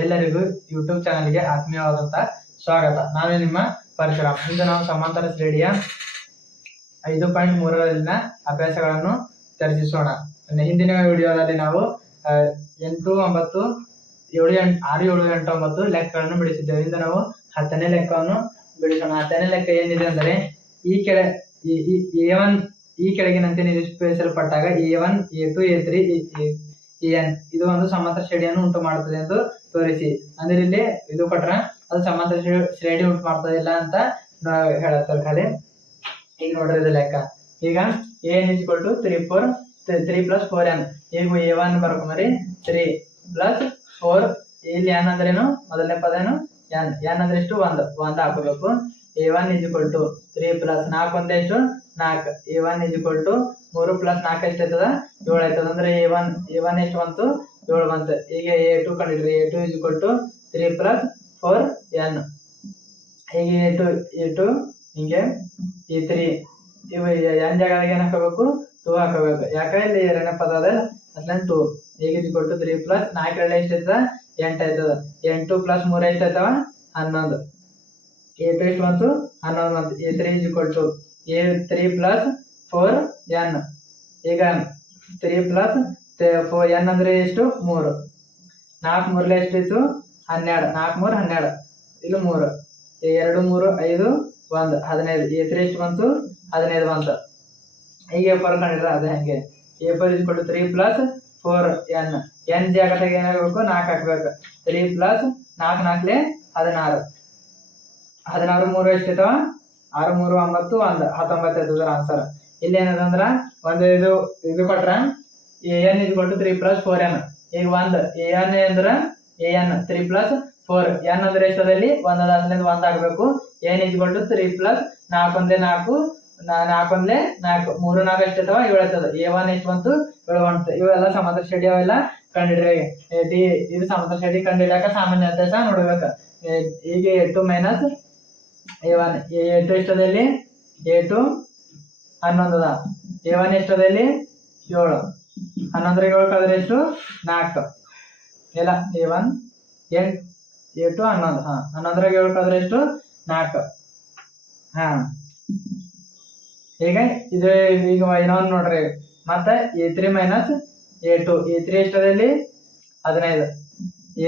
ಎಲ್ಲರಿಗೂ ಯೂಟ್ಯೂಬ್ ಚಾನಲ್ಗೆ ಆತ್ಮೀಯವಾದಂಥ ಸ್ವಾಗತ. ನಾನು ನಿಮ್ಮ ಪರಶುರಾಮ್. ಇಂದು ನಾವು ಸಮಾಂತರ ಶ್ರೇಣಿಯ 5.3ರಲ್ಲಿನ ಅಭ್ಯಾಸಗಳನ್ನು ಚರ್ಚಿಸೋಣ. ಹಿಂದಿನ ವಿಡಿಯೋದಲ್ಲಿ ನಾವು 8, 9, 7, 6, 7, 8, 9 ಲೆಕ್ಕಗಳನ್ನು ಬಿಡಿಸಿದ್ದೇವೆ. ಇಂದು ನಾವು 10ನೇ ಲೆಕ್ಕವನ್ನು ಬಿಡಿಸೋಣ. 10ನೇ ಲೆಕ್ಕ ಏನಿದೆ ಅಂದರೆ ಈ ಕೆಳಗಿನಂತೆ ನಿರೂಪಿಸಲ್ಪಟ್ಟಾಗ A1, A2, A3, AN ಇದು ಒಂದು ಸಮಾಂತರ ಶ್ರೇಣಿಯನ್ನು ಉಂಟು ಮಾಡುತ್ತದೆ ಎಂದು ತೋರಿಸಿ. ಅಂದ್ರೆ ಇಲ್ಲಿ ಇದು ಕೊಟ್ರ ಅದು ಸಮಾಂತರ ಶ್ರೇಣಿ ಉಂಟು ಮಾಡ್ತದೆ ಇಲ್ಲ ಅಂತ ಹೇಳತ್ತಾರೆ ಖಾಲಿ. ಈಗ ನೋಡ್ರಿ ಇದು ಲೆಕ್ಕ. ಈಗ AN = 3 + 4n. ಈಗ A1 ಬರ್ಕೊಂಬರಿ 3 + 4. ಇಲ್ಲಿ n ಅಂದ್ರೇನು? ಮೊದಲನೇ ಪದ ಏನು? n ಅಂದ್ರೆ ಎಷ್ಟು? 1 ಹಾಕೋಬೇಕು. A1 = 3 + 4 ಒಂದೇ ಎಷ್ಟು? 4. A1 = 3 + 4 ಎಷ್ಟಾಯ್ತದ? 7 ಆಯ್ತದ. ಅಂದ್ರೆ A1 ಎಷ್ಟು ಬಂತು? 7 ಬಂತು. ಈಗ A2 ಕಂಡಿಡ್ರಿ. A2 = 3 + 4n. ಈಗ A2 ಹಿಂಗೆ E3 ಇವು n ಜಾಗದಾಗ ಏನು ಹಾಕೋಬೇಕು? 2 ಹಾಕೋಬೇಕು. ಯಾಕೆ ಇಲ್ಲಿ ಎರಡನೇ ಪದ ಅದ ಅದ್ರಲ್ಲಿ 2. ಈಗ = 3 + 4 ಎಷ್ಟಾಯ್ತದ? 8 ಆಯ್ತದ. 8 + 3 ಎಷ್ಟಾಯ್ತವ? 11. A2 ಎಷ್ಟು ಬಂತು? 11 ಬಂತು. A3 = A3 + 4n. ಈಗ 3 + 4n ಅಂದ್ರೆ ಎಷ್ಟು? 3. 4 3 ಎಷ್ಟಿತ್ತು? 12. 4 3 12. ಇಲ್ಲಿ 3. 2 3 5 1 15. A3 ಎಷ್ಟು ಬಂತು? 15 ಬಂತು. ಈಗ A4 ಕಂಡಿಡ್ರೆ ಅದೇ ಹಂಗೆ. A4 = 3 + 4n. n ಜಾಗದಾಗ ಏನಾಗಬೇಕು? 4 ಹಾಕ್ಬೇಕು. 3 + 4 4 16. 16 3 ಎಷ್ಟಿದಾವ? 6 3 9 1 19 ಆಯ್ತದ ಆನ್ಸರ್. ಇಲ್ಲಿ ಏನದ ಅಂದ್ರ ಒಂದು ಇದು ಕೊಟ್ರ AN = 3 + 4n. ಈಗ 1 AN ಅಂದ್ರ AN 3 + 4 n ಅಂದ್ರೆ ಎಷ್ಟದಲ್ಲಿ? 1 ಅದಾದ್ಮೇಲೆ 1 ಆಗಬೇಕು. AN = 3 + 4 ಒಂದೇ 4 4 ಒಂದೇ 4 3 4 ಎಷ್ಟಿದಾವ? 7 ಆಯ್ತದ. A1 ಎಷ್ಟು ಬಂತು? 7 ಬಂತು. ಇವೆಲ್ಲ ಸಮಾಂತರ ಶ್ರೇಣಿ ಅವೆಲ್ಲ ಕಂಡಿಡ್ರಿ. ಇದು ಸಮಾಂತರ ಶ್ರೇಣಿ ಕಂಡಿಡ್ಯಾಕ ಸಾಮಾನ್ಯ ವ್ಯತ್ಯಾಸ ನೋಡ್ಬೇಕು. ಈಗ A2 - A1. A2 ಎಷ್ಟದಲ್ಲಿ? A2 11 ಅದ. A1 ಎಷ್ಟದಲ್ಲಿ? 7. 11 7 ಕಳೆದ್ರೆ ಎಷ್ಟು? 4 ಇಲ್ಲ. A1 8 A2 11. 11 7 ಕಳೆದ್ರೆ ಎಷ್ಟು? 4. ಈಗ ಇದು ಈಗ ಇನ್ನೊಂದು ನೋಡ್ರಿ. ಮತ್ತೆ A3 - A2. A3 ಎಷ್ಟದಲ್ಲಿ? 15.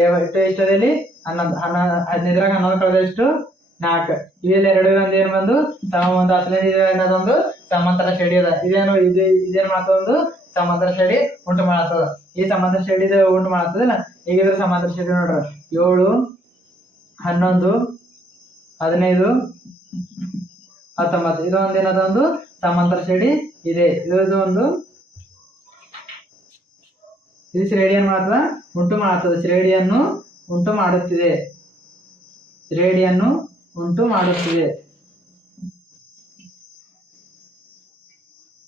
A2 ಎಷ್ಟದಲ್ಲಿ? 11. 15 11 ಕಳೆದ್ರೆ ಎಷ್ಟು? 4. ಇಲ್ಲಿ ಎರಡು ಒಂದು ಏನು ಬಂದು ಒಂದು ಅಸಲಿ ಏನದೊಂದು ಸಮಾಂತರ ಶ್ರೇಣಿ ಅದ. ಇದೇನು ಮಾಡ್ತದ? ಒಂದು ಸಮಾಂತರ ಶ್ರೇಣಿ ಉಂಟು ಮಾಡ್ತದ. ಈ ಸಮಾಂತರ ಶ್ರೇಣಿ ಉಂಟು ಮಾಡ್ತದಿಲ್ಲ. ಈಗ ಇದ್ರ ಸಮಾಂತರ ಶ್ರೇಣಿ ನೋಡ್ರಿ. 7 11 15 19 ಇದು ಒಂದು ಏನದೊಂದು ಸಮಾಂತರ ಶ್ರೇಣಿ ಇದೆ. ಇದು ಒಂದು ಇದು ಶ್ರೇಣಿ ಏನ್ ಮಾಡ್ತದ? ಉಂಟು ಮಾಡ್ತದೆ. ಶ್ರೇಣಿಯನ್ನು ಉಂಟು ಮಾಡುತ್ತಿದೆ. ಶ್ರೇಣಿಯನ್ನು ಉಂಟು ಮಾಡುತ್ತಿದೆ.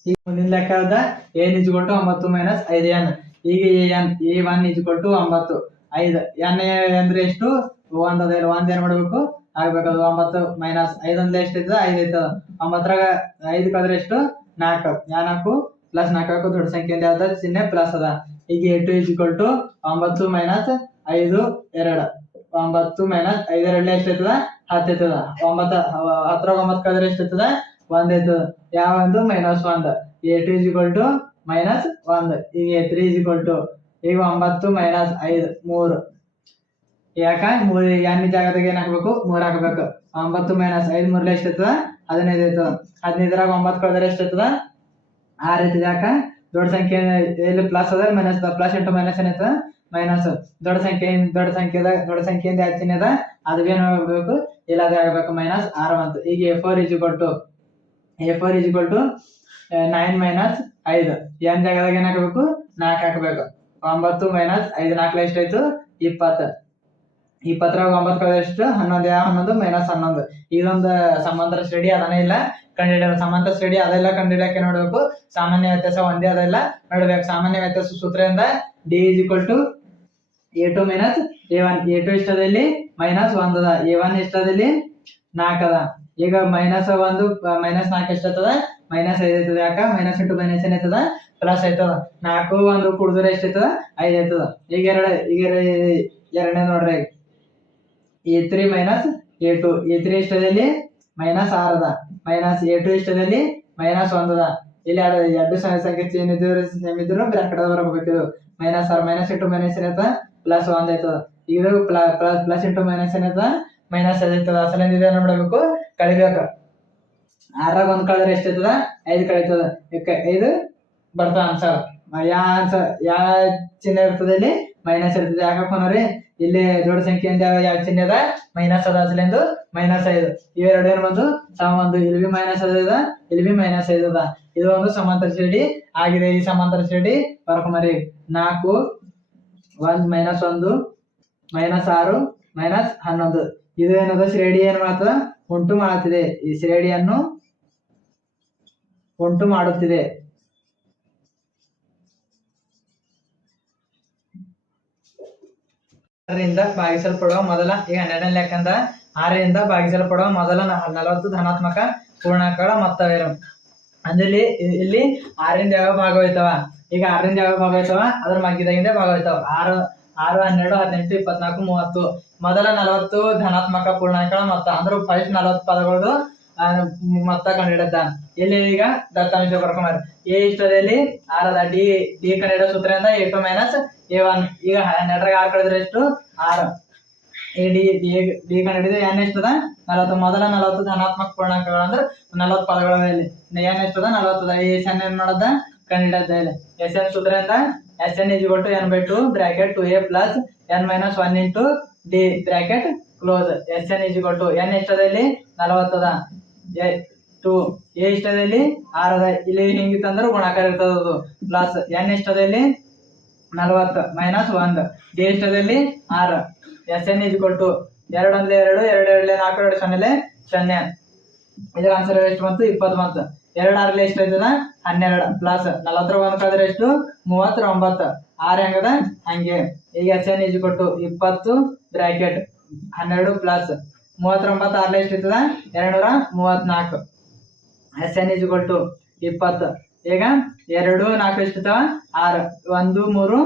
ಈಗ ಮುಂದಿನ ಲೆಕ್ಕ ಅದ AN = 9 - 5n. ಈಗ A1 = 9 5 n ಅಂದ್ರೆ ಎಷ್ಟು? 1 ಅದ. 1 ಏನ್ ಮಾಡ್ಬೇಕು? ಆಗ್ಬೇಕದು. 9 - 5 ಅಂದ್ರೆ ಎಷ್ಟಿರ್ತದ? 5 ಐತದ. 9ರಾಗ 5 ಕಳೆದ್ರೆ ಎಷ್ಟು? 4. 4 + 4 ದೊಡ್ಡ ಸಂಖ್ಯೆ ಯಾವ್ದ? ಚಿಹ್ನೆ ಪ್ಲಸ್ ಅದ. ಈಗ A2 = 9 - 5 2. 9 - 5 2 ಎಷ್ಟಾಯ್ತದ? 10 ಐತದ. 9 10ರಾಗ 9 ಕಳೆದ್ರೆ ಎಷ್ಟಾಯ್ತದ? 1 ಐತದ. ಯಾವ ಒಂದು? -1. A2 = -1. ಈಗ A3 = ಈಗ 9 - 5 3. ಯಾಕ? n ಜಾಗದಾಗ ಏನ್ ಹಾಕ್ಬೇಕು? 3 ಹಾಕ್ಬೇಕು. 9 - 5 3 ಎಷ್ಟಾಯ್ತದ? 15 ಐತದ. 15ರಾಗ 9 ಕಳೆದ್ರೆ ಎಷ್ಟಾಯ್ತದ? 6 ಐತದ. ಯಾಕ? ದೊಡ್ಡ ಸಂಖ್ಯೆ ಎಲ್ಲಿ ಪ್ಲಸ್ ಅದ ಮೈನಸ್ ಅದ. ಪ್ಲಸ್ ಇಂಟು ಮೈನಸ್ ಏನಾಯ್ತದ? ಮೈನಸ್. ದೊಡ್ಡ ಸಂಖ್ಯೆಯಿಂದ ಯಾವ ಚಿಹ್ನೆ ಅದ? ಅದು ಏನು ಆಗಬೇಕು? ಇಲ್ಲ ಅದೇ ಆಗಬೇಕು. -6 ಬಂತು. ಈಗ A4 = 9 - 5. n ಜಾಗದಾಗ ಏನ್ ಹಾಕಬೇಕು? 4 ಹಾಕಬೇಕು. 9 - 5 4 ಎಷ್ಟಾಯ್ತು? 20. 20ರಾಗ 9 ಕಳೆದ್ರೆ ಎಷ್ಟು? 11. ಯಾವ 11? -11. ಇದೊಂದು ಸಮಾಂತರ ಶ್ರೇಣಿ ಅದನ್ನೇ ಇಲ್ಲ ಕಂಡುಹಿಡಿಯಲು. ಸಮಾಂತರ ಶ್ರೇಣಿ ಅದೆಲ್ಲ ಕಂಡುಹಿಡಿಯಕ್ಕೆ ನೋಡ್ಬೇಕು. ಸಾಮಾನ್ಯ ವ್ಯತ್ಯಾಸ ಒಂದೇ ಅದೆಲ್ಲ ನೋಡ್ಬೇಕು. ಸಾಮಾನ್ಯ ವ್ಯತ್ಯಾಸ ಸೂತ್ರದಿಂದ D = A2 - A1. A2 ಎಷ್ಟದಲ್ಲಿ? -1 ಅದ. A1 ಎಷ್ಟದಲ್ಲಿ? 4 ಅದ. ಈಗ -1 - 4 ಎಷ್ಟಾಗ್ತದ? -5 ಐತದ. ಯಾಕ? ಮೈನಸ್ ಇಂಟು ಮೈನಸ್ ಏನಾಯ್ತದ? ಪ್ಲಸ್ ಆಯ್ತದ. 4 1 ಕೂಡಿದ್ರೆ ಎಷ್ಟಾಯ್ತದ? 5 ಆಯ್ತದ. ಈಗ ಎರಡನೇ ನೋಡ್ರಿ A3 minus A2. A3 ಇಷ್ಟದಲ್ಲಿ minus 6 ಅದ, ಮೈನಸ್ A2 ಇಷ್ಟದಲ್ಲಿ ಮೈನಸ್ 1 ಅದ. ಇಲ್ಲಿ ಎರಡು ಸಂಖ್ಯೆ ಸೇಮ್ ಇದ್ರು ಬ್ರಾಕೆಟ್ ಬರಬೇಕು. ಮೈನಸ್ 6 ಮೈನಸ್ ಇಂಟು ಮೈನಸ್ ಏನೈತ ಪ್ಲಸ್ 1 ಆಯ್ತದ. ಇದು ಪ್ಲಸ್ ಇಂಟು ಮೈನಸ್ ಏನೈತ ಮೈನಸ್ 5 ಆಯ್ತದ. ಅಸಲಿಂದ ಇದೇನು ಮಾಡಬೇಕು ಕಳಿಬೇಕು. 6 1 ಕಳೆದ್ರೆ ಎಷ್ಟಾಯ್ತದ 5 ಕಳೀತದ. 5 ಬರ್ತಾವ ಆನ್ಸರ್. ಯಾವ ಚಿಹ್ನೆ ಇರ್ತದೆ ಇಲ್ಲಿ ಮೈನಸ್ ಇರ್ತದೆ. ಯಾಕಪ್ಪನವ್ರಿ ಇಲ್ಲಿ ದೊಡ್ಡ ಸಂಖ್ಯೆಯಿಂದ ಯಾವ ಚಿಹ್ನೆ ಅದ ಮೈನಸ್ ಅದ. ಅಸಲಿಂದು ಮೈನಸ್ 5. ಇವೆರಡು ಏನು ಬಂದು ಸಮ ಒಂದು. ಇಲ್ಲಿ ಬಿ ಮೈನಸ್ 5 ಅದ, ಇಲ್ಲಿ ಬಿ ಮೈನಸ್ 5 ಅದ. ಇದು ಒಂದು ಸಮಾಂತರ ಶ್ರೇಣಿ ಆಗಿದೆ. ಈ ಸಮಾಂತರ ಶ್ರೇಣಿ ಬರ್ಕೊಂಬರಿ 4 1 ಮೈನಸ್ 1 ಮೈನಸ್ 6 ಮೈನಸ್ 11. ಇದು ಏನದ ಶ್ರೇಣಿ ಏನ್ ಮಾಡ್ತದ ಉಂಟು ಮಾಡುತ್ತಿದೆ. ಈ ಶ್ರೇಣಿಯನ್ನು ಉಂಟು ಮಾಡುತ್ತಿದೆ. ರಿಂದ ಭಾಗಿಸಲ್ಪಡುವ ಮೊದಲ ಈಗ 12ನೇ ಲೆಕ್ಕಂದ 6ರಿಂದ ಭಾಗಿಸಲ್ಪಡುವ ಮೊದಲ 40 ಧನಾತ್ಮಕ ಪೂರ್ಣಾಂಕಗಳ ಮೊತ್ತವೇನು ಅಂದ್ರೆ ಇಲ್ಲಿ 6ರಿಂದ ಯಾವ ಭಾಗ ಹೋಯ್ತವ. ಈಗ 6ರಿಂದ ಯಾವ ಭಾಗ ಹೋಯ್ತವ ಅದ್ರ ಮಗ್ಗಿದಾಗಿಂದ ಭಾಗ ಹೋಯ್ತವ. 6 12 18 24 30 ಮೊದಲ 40 ಧನಾತ್ಮಕ ಪೂರ್ಣಾಂಕಗಳ ಮೊತ್ತ ಅಂದ್ರೆ ಫಸ್ಟ್ 40 ಪದಗಳದು ಮೊತ್ತ ಕಂಡುಹಿಡಿದ. ಇಲ್ಲಿ ಈಗ ದತ್ತಾಂಶ ಬರ್ಕೊಂಬಾರ. ಎ ಇಷ್ಟದಲ್ಲಿ 6 ಅದ. ಡಿ ಕಂಡುಹಿಡಿಯೋ ಸೂತ್ರದಿಂದ A2 ಮೈನಸ್ A1. ಈಗ 12 6 ಕಳೆದ್ರೆ ಎಷ್ಟು 6. ಡಿ ಕಂಡುಹಿಡಿದು n ಎಷ್ಟದ 40. ಮೊದಲ 40 ಧನಾತ್ಮಕ ಪೂರ್ಣಾಂಕಗಳು ಅಂದ್ರೆ 40 ಪದಗಳ ಮೇಲೆ n ಎಷ್ಟದ 40 ಅದ. ಈ SN ಏನ್ ಮಾಡದ ಕಂಡುಹಿಡಿದ. ಇಲ್ಲಿ SN ಸೂತ್ರದಿಂದ SN = n/2 bracket 2a plus n minus 1 into d bracket close. SN = n ಎಷ್ಟದಲ್ಲಿ 40 ಅದ. 2 ಎ ಇಷ್ಟದಲ್ಲಿ 6 ಅದ. ಇಲ್ಲಿ ಹಿಂಗಿತ್ತಂದ್ರೆ ಗುಣಾಕಾರ ಇರ್ತದ. ಅದು ಪ್ಲಸ್ n ಎಷ್ಟದಲ್ಲಿ 40 ಮೈನಸ್ 1 ಡಿ ಇಷ್ಟದಲ್ಲಿ 6. SN = 2 1 2 2 2 4 2 0 0. ಇದರ ಆನ್ಸರ್ ಎಷ್ಟು ಬಂತು 20 ಬಂತು. 2 6 ಎಷ್ಟು ಆಯ್ತದ 12 ಪ್ಲಸ್ 40 1 ಕಳೆದ್ರೆ ಎಷ್ಟು 39. 6 ಹೆಂಗದ ಹಂಗೆ. ಈಗ SN = 20 ಬ್ರಾಕೆಟ್ 12 ಪ್ಲಸ್ 39 6 ಎಷ್ಟು ಇರ್ತದ 234. SN = 20. ಈಗ 2 4 ಎಷ್ಟು ಇರ್ತಾವ 6 1 3 3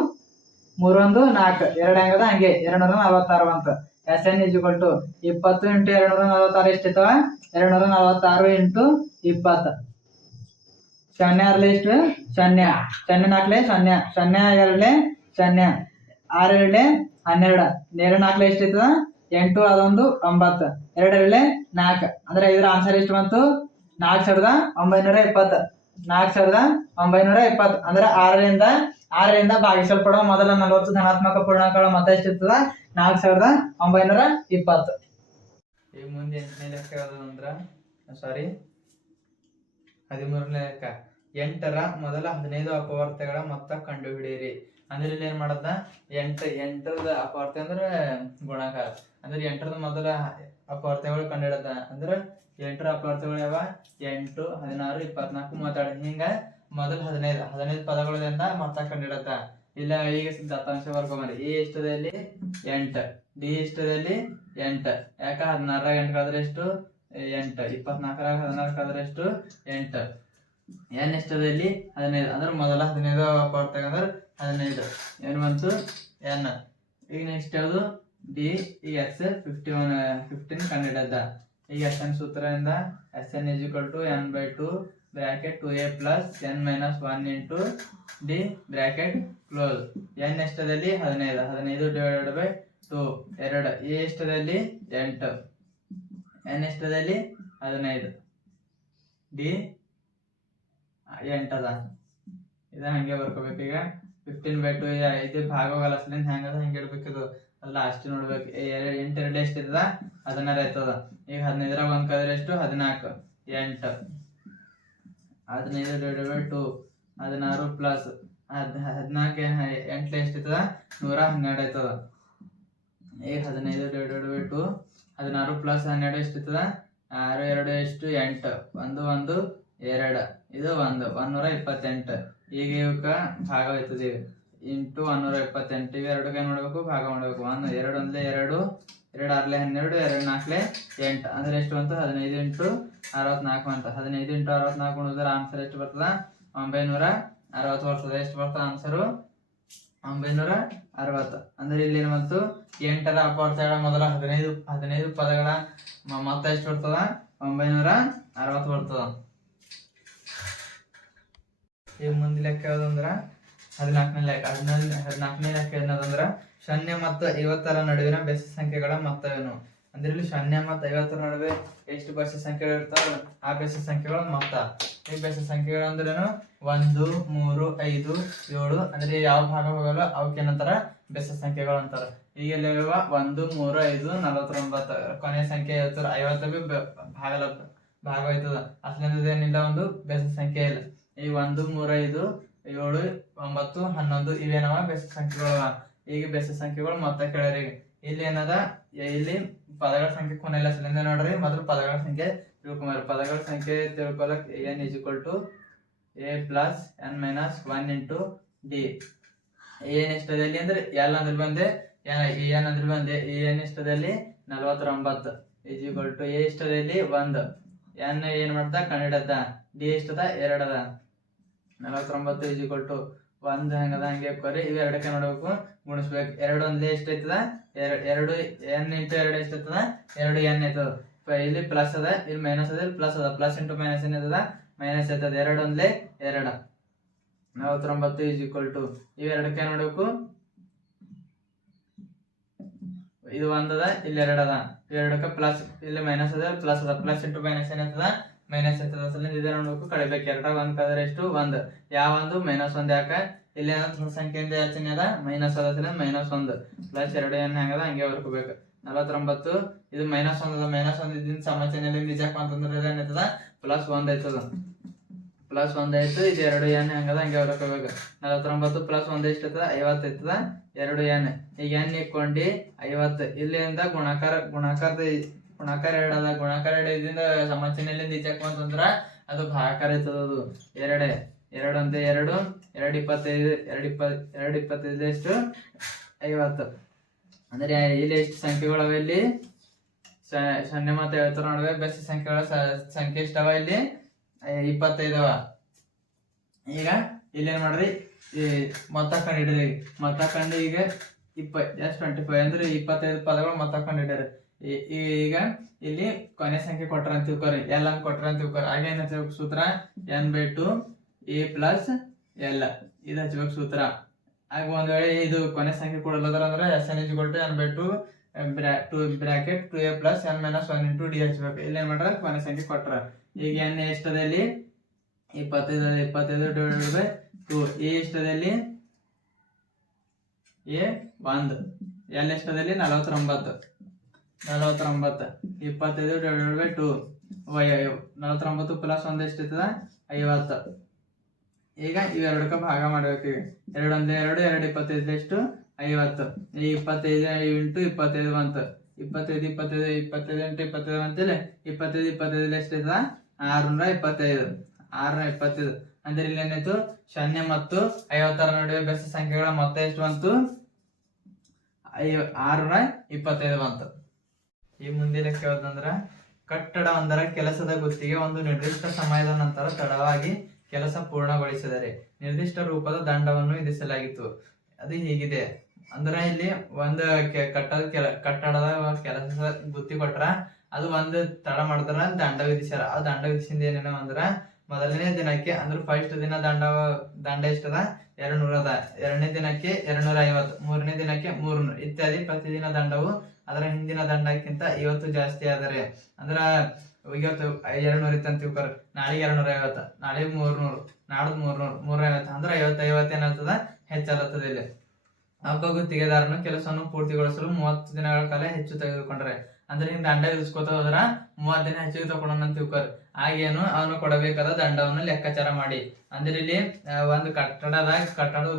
1 4 2 ಹೆಂಗದ ಹಂಗೆ 246 ಬಂತು. SN = 20 ಇಂಟು 246 ಎಷ್ಟು ಇರ್ತಾವ 246 ಇಂಟು 20. 0 6 ಎಷ್ಟು 0 0 4 0 0 2 0 6 2 12 2 4 ಎಷ್ಟು ಇರ್ತದ 8 ಅದೊಂದು 9 2 2 4 ಅಂದ್ರೆ ಇದರ ಆನ್ಸರ್ ಎಷ್ಟು ಬಂತು 4920. 4920 ಅಂದ್ರೆ 6ರಿಂದ ಭಾಗಿಸಲ್ಪಡುವ ಮೊದಲ 40 ಧನಾತ್ಮಕ ಪೂರ್ಣಾಂಕಗಳ ಮೊತ್ತ ಎಷ್ಟಿರ್ತದ 4920. ಈಗ ಮುಂದೆ 8ನೇ ಲೆಕ್ಕ ಯಾವ್ದಂದ್ರ 13ನೇ ಲೆಕ್ಕ. 8ರ ಮೊದಲ 15 ಅಪವರ್ತಗಳ ಮೊತ್ತ ಕಂಡುಹಿಡಿಯಿರಿ. ಅಂದ್ರೆ ಇಲ್ಲಿ ಏನ್ ಮಾಡದ 8ರದ ಅಪವರ್ತ ಅಂದ್ರೆ ಗುಣಾಕಾರ. ಅಂದ್ರೆ 8ರದ ಮೊದಲ ಅಪವರ್ತಗಳು ಕಂಡುಹಿಡದ. ಅಂದ್ರೆ 8ರ ಅಪವರ್ತಗಳು ಯಾವ 8 16 24 32 ಹಿಂಗ ಮೊದಲ 15 ಪದಗಳಿಂದ ಮೊತ್ತ ಕಂಡುಹಿಡತ್ತ. ಇಲ್ಲ ಈಗ ದತ್ತಾಂಶ ಬರ್ಕೊಂಬರಿ. ಎ ಇಷ್ಟದಲ್ಲಿ 8 ಡಿ ಇಷ್ಟದಲ್ಲಿ 8 ಯಾಕ 16 8 ಕಳೆದ್ರೆ ಎಷ್ಟು 8 24 16 ಕಳೆದ್ರೆ ಎಷ್ಟು 8. n ಇಷ್ಟದಲ್ಲಿ 15 ಅಂದ್ರೆ ಮೊದಲ 15 ಅಪವರ್ತ ಅಂದ್ರೆ 15 ಏನು ಬಂತು n. ಈಗ ನೆಕ್ಸ್ಟ್ ಯಾವುದು ಡಿ. ಈಗ ಎಸ್ 15 ಕಂಡುಹಿಡದ. ಈಗ SN ಸೂತ್ರದಿಂದ SN = n/2 bracket 2a plus n minus 1 into d bracket close. n ಎಷ್ಟದಲ್ಲಿ 15 15 / 2 2. ಎ ಎಷ್ಟದಲ್ಲಿ 8 n ಎಷ್ಟದಲ್ಲಿ 15 ಡಿ 8 ಅದ. ಇದು ಹಂಗೆ ಬರ್ಕೋಬೇಕು. ಈಗ 15/2 ಇದು ಭಾಗವಲ್ಲ ಅಸಲಿಂದ ಹೆಂಗದ ಹಂಗೆ ಇಡ್ಬೇಕಿದು. ಅಲ್ಲ ಅಷ್ಟು ನೋಡ್ಬೇಕು. 8 2 ಎಷ್ಟಿರ್ತದ 16 ಆಯ್ತದ. ಈಗ 15 1 ಕಳೆದ್ರೆ ಎಷ್ಟು 14 8 15 / 2 16 ಪ್ಲಸ್ 14 8 ಎಷ್ಟಿರ್ತದ 112 ಆಯ್ತದ. ಈಗ 15 / 2 16 ಪ್ಲಸ್ 12 ಎಷ್ಟಿರ್ತದ 6 2 ಎಷ್ಟು 8 1 1 2 ಇದು 128. ಈಗ ಇವಕ್ಕ ಭಾಗ ಹೋಯ್ತದೆ ಇಂಟು 128. ಇವು ಎರಡಕ್ಕೆ ನೋಡ್ಬೇಕು ಭಾಗ ಮಾಡ್ಬೇಕು. 1 2 1 2 2 6 12 2 4 8 ಅಂದ್ರೆ ಎಷ್ಟು ಬಂತು 15 ಇಂಟು 64 ಅಂತ. 15 ಇಂಟು 64 ಗುಣಿಸಿದ್ರೆ ಆನ್ಸರ್ ಎಷ್ಟು ಬರ್ತದ 960 ಬರ್ತದೆ. ಎಷ್ಟು ಬರ್ತದೆ ಆನ್ಸರು 960. ಅಂದ್ರೆ ಇಲ್ಲಿ ಏನು ಬಂತು 8ರ ಅಪವರ್ತಗಳ ಮೊದಲ 15 ಪದಗಳ ಮೊತ್ತ ಎಷ್ಟು ಬರ್ತದ 960 ಬರ್ತದ. ಈಗ ಮುಂದೆ ಲೆಕ್ಕ ಯಾವ್ದಂದ್ರ 14ನೇ ಲೆಕ್ಕ ಏನದಂದ್ರ 0 ಮತ್ತು 50ರ ನಡುವಿನ ಬೆಸ ಸಂಖ್ಯೆಗಳ ಮೊತ್ತವೇನು. ಅಂದ್ರೆ ಇಲ್ಲಿ 0 ಮತ್ತು 50ರ ನಡುವೆ ಎಷ್ಟು ಬೆಸ ಸಂಖ್ಯೆಗಳು ಇರ್ತಾವ ಆ ಬೆಸ ಸಂಖ್ಯೆಗಳ ಮೊತ್ತ. ಈ ಬೆಸ ಸಂಖ್ಯೆಗಳು ಅಂದ್ರೇನು 1, 3, 5, 7 ಅಂದ್ರೆ ಯಾವ ಭಾಗ ಹೋಗಲ್ಲ ಅವಕ್ಕೆ ಏನಂತಾರ ಬೆಸ ಸಂಖ್ಯೆಗಳು ಅಂತಾರ. ಈಗ ಇಲ್ಲಿರುವ 1, 3, 5, 49 ಕೊನೆಯ ಸಂಖ್ಯೆ 50 ಭಾಗ ಹೋಯ್ತದ. ಅಸಲಿಂದ ಏನಿಲ್ಲ ಒಂದು ಬೆಸ ಸಂಖ್ಯೆ ಇಲ್ಲ. ಈ 1, 3, 5, 7, 9, 11 ಇವೇನವ ಬೆಸ ಸಂಖ್ಯೆಗಳು. ಈಗ ಬೆಸ ಸಂಖ್ಯೆಗಳು ಮೊತ್ತ ಕೇಳ್ರಿ. ಇಲ್ಲಿ ಏನದ ಇಲ್ಲಿ ಪದಗಳ ಸಂಖ್ಯೆ ಕೊನೆಲ್ಲ ಅಸಲಿಂದ ನೋಡ್ರಿ. ಮೊದಲು ಪದಗಳ ಸಂಖ್ಯೆ ತಿಳ್ಕೊಂಬರ್ರಿ. ಪದಗಳ ಸಂಖ್ಯೆ ತಿಳ್ಕೊಳಕ್ n = a + n - 1 × d. ಏನ್ ಎಷ್ಟದಲ್ಲಿ ಅಂದ್ರೆ l ಅಂದ್ರೆ ಬಂದೆ n ಅಂದ್ರೆ ಬಂದೆ ಏನ್ ಎಷ್ಟದಲ್ಲಿ 49 = a ಎಷ್ಟದಲ್ಲಿ 1 n ಏನ್ ಮಾಡ್ತಾ ಕನ್ನಡದ d ಎಷ್ಟದ 2 ಅದ 49 = 1 ಹಂಗದ ಹಂಗೆ ಕೊರಿ. ಇವೆರಡಕ್ಕೆ ನೋಡ್ಬೇಕು ಗುಣಿಸ್ಬೇಕು. 2 ಒಂದೇ ಎಷ್ಟೈತದ 2 n × 2 ಎಷ್ಟೈತದ 2 n ಐತದ. ಇಲ್ಲಿ ಪ್ಲಸ್ ಅದ ಇಲ್ಲಿ ಮೈನಸ್ ಅದ ಇಲ್ಲಿ ಪ್ಲಸ್ ಅದ. ಪ್ಲಸ್ ಇಂಟು ಮೈನಸ್ ಏನದ ಮೈನಸ್ ಐತದ. 2 ಒಂದೇ 2 49 ಇವೆರಡಕ್ಕೆ ನೋಡ್ಬೇಕು. ಇದು 1 ಅದ ಇಲ್ಲಿ 2 ಅದ. ಇವೆರಡಕ್ಕೆ ಪ್ಲಸ್ ಇಲ್ಲಿ ಮೈನಸ್ ಅದ ಪ್ಲಸ್ ಅದ. ಪ್ಲಸ್ ಇಂಟು ಮೈನಸ್ ಏನೈತದ ಮೈನಸ್ ಐತದ. ಸಲ ಇದೇ ನೋಡ್ಬೇಕು ಕಳಿಬೇಕು. 2 1 ಕಳೆದ್ರೆ ಎಷ್ಟು 1. ಯಾವ 1 -1 ಯಾಕ ಇಲ್ಲಿ ಸಂಖ್ಯೆಯಿಂದ ಯಾಚನೆ ಅದ ಮೈನಸ್ ಅದ -1 ಪ್ಲಸ್ 2 n ಹಂಗದ ಹಂಗೆ ಬರ್ಕೋಬೇಕು. 49 ಇದು -1 ಅದ. -1 ಇದ್ದಿನ ಸಮಚನೆಯಲ್ಲಿ ನಿಜಕ್ಕೆ ಅಂತಂದ್ರೆ ಏನೈತದ +1 ಐತದ. +1 ಆಯ್ತು. ಇದು 2 n ಹಂಗದ ಹಂಗೆ ಬರ್ಕೋಬೇಕು. 49 + 1 ಎಷ್ಟೈತದ 50 ಐತದ 2 n. ಈಗ n ಇಕ್ಕೊಂಡು 50 ಇಲ್ಲಿಂದ ಗುಣಾಕಾರ 2 ಅದ. ಗುಣಾಕಾರ 2 ಇದ್ದಿಂದ ಸಮಚನೆಯಲ್ಲಿ ನಿಜಕ್ಕೆ ಅಂತಂದ್ರ ಅದು ಭಾಗಾಕಾರ ಐತದ. ಅದು 2 ಒಂದೇ 2 2 25 2 25 ಎಷ್ಟು 50. ಅಂದ್ರೆ ಇಲ್ಲಿ ಎಷ್ಟು ಸಂಖ್ಯೆಗಳವ ಇಲ್ಲಿ 0 ಮತ್ತು 50 ನಡುವೆ ಬೆಸ ಸಂಖ್ಯೆಗಳ ಸಂಖ್ಯೆ ಎಷ್ಟವ ಇಲ್ಲಿ 25 ಅವ. ಈಗ ಇಲ್ಲೇನ್ ಮಾಡ್ರಿ ಈ ಮೊತ್ತ ಕಂಡಿಡ್ರಿ. ಮೊತ್ತ ಕಂಡು ಈಗ 25 ಅಂದ್ರೆ 25 ಪದಗಳು ಮೊತ್ತ ಕಂಡಿಡ್ರಿ. ಈಗ ಇಲ್ಲಿ ಕೊನೆ ಸಂಖ್ಯೆ ಕೊಟ್ರ ಅಂತ ತಿಳ್ಕೊರಿ. l ಅಂತ ಕೊಟ್ರ ಅಂತ ತಿಳ್ಕೊರಿ. ಹಾಗೇನ ಸೂತ್ರ n/2 a + l ಇದು ಹಚ್ಬೇಕು ಸೂತ್ರ. ಆಗ ಒಂದ್ ವೇಳೆ ಇದು ಕೊನೆ ಸಂಖ್ಯೆ ಕೊಡಲ್ಲದ್ರ ಅಂದ್ರೆ n = n/2 bracket 2a + n - 1 × d ಹಚ್ಬೇಕು. ಇಲ್ಲಿ ಏನ್ ಮಾಡ್ರ ಕೊನೆ ಸಂಖ್ಯೆ ಕೊಟ್ರ. ಈಗ n ಎಷ್ಟದಲ್ಲಿ 25 / 2 a ಎಷ್ಟದಲ್ಲಿ a 1 l ಎಷ್ಟದಲ್ಲಿ 49 25 / 2 49 + 1 ಎಷ್ಟೈತದ 50. ಈಗ ಇವೆರಡಕ್ಕ ಭಾಗ ಮಾಡ್ಬೇಕು. 2 ಒಂದೇ 2 2 25 ಎಷ್ಟು 50. ಈ 25 × 25 ಬಂತು. 25 25 25 × 25 ಅಂತಿಲ್ಲ 25 25 ಎಷ್ಟೈತದ 625 ಅಂದ್ರೆ ಇಲ್ಲಿ ಏನಾಯ್ತು 0 ಮತ್ತು 50ರ ನಡುವೆ ಬೆಸ ಸಂಖ್ಯೆಗಳ ಮೊತ್ತ ಎಷ್ಟು ಬಂತು 625 ಬಂತು. ಈ ಮುಂದೆ ಲೆಕ್ಕ ಯಾವ್ದಂದ್ರ ಕಟ್ಟಡ ಒಂದರ ಕೆಲಸದ ಗುತ್ತಿಗೆ ಒಂದು ನಿರ್ದಿಷ್ಟ ಸಮಯದ ನಂತರ ತಡವಾಗಿ ಕೆಲಸ ಪೂರ್ಣಗೊಳಿಸಿದರೆ ನಿರ್ದಿಷ್ಟ ರೂಪದ ದಂಡವನ್ನು ವಿಧಿಸಲಾಗಿತ್ತು. ಅದು ಹೀಗಿದೆ. ಅಂದ್ರೆ ಇಲ್ಲಿ ಒಂದು ಕಟ್ಟಡದ ಕೆಲಸ ಗುತ್ತಿ ಕೊಟ್ರ ಅದು ಒಂದು ತಡ ಮಾಡಿದ್ರ ದಂಡ ವಿಧಿಸ್ಯಾರ. ಆ ದಂಡ ವಿಧಿಸಿದ ಏನೇನು ಅಂದ್ರ ಮೊದಲನೇ ದಿನಕ್ಕೆ ಅಂದ್ರೆ ಫಸ್ಟ್ ದಿನ ದಂಡ ಎಷ್ಟದ 200 ಅದ. 2ನೇ ದಿನಕ್ಕೆ 250, 3ನೇ ದಿನಕ್ಕೆ 300 ಇತ್ಯಾದಿ. ಪ್ರತಿದಿನ ದಂಡವು ಅದರ ಹಿಂದಿನ ದಂಡಕ್ಕಿಂತ 50 ಜಾಸ್ತಿ ಆದರೆ ಅಂದ್ರ ಇವತ್ತು 200 ಇತ್ತಂತ ತಿಳ್ಕೊರಿ. ನಾಳೆಗೆ 250, ನಾಳೆಗೆ 300, ನಾಡ್ದು 300, 350 ಅಂದ್ರೆ 50 ಏನಾಗ್ತದ ಹೆಚ್ಚಾಗ್ತದೆ. ಇಲ್ಲಿ ಒಬ್ಬ ಗುತ್ತಿಗೆದಾರನು ಕೆಲಸವನ್ನು ಪೂರ್ತಿಗೊಳಿಸಲು 30 ದಿನಗಳ ಕಾಲ ಹೆಚ್ಚು ತೆಗೆದುಕೊಂಡ್ರೆ ಅಂದ್ರೆ ಹಿಂಗ್ ದಂಡ ವಿಧಿಸ್ಕೋತ ಹೋದ್ರ 30 ದಿನ ಹೆಚ್ಚಿಗೆ ತಗೊಂಡ ತಿಳ್ಕೊರಿ. ಆಗೇನು ಅವನು ಕೊಡಬೇಕಾದ ದಂಡವನ್ನು ಲೆಕ್ಕಾಚಾರ ಮಾಡಿ. ಅಂದ್ರೆ ಇಲ್ಲಿ ಒಂದು ಕಟ್ಟಡದ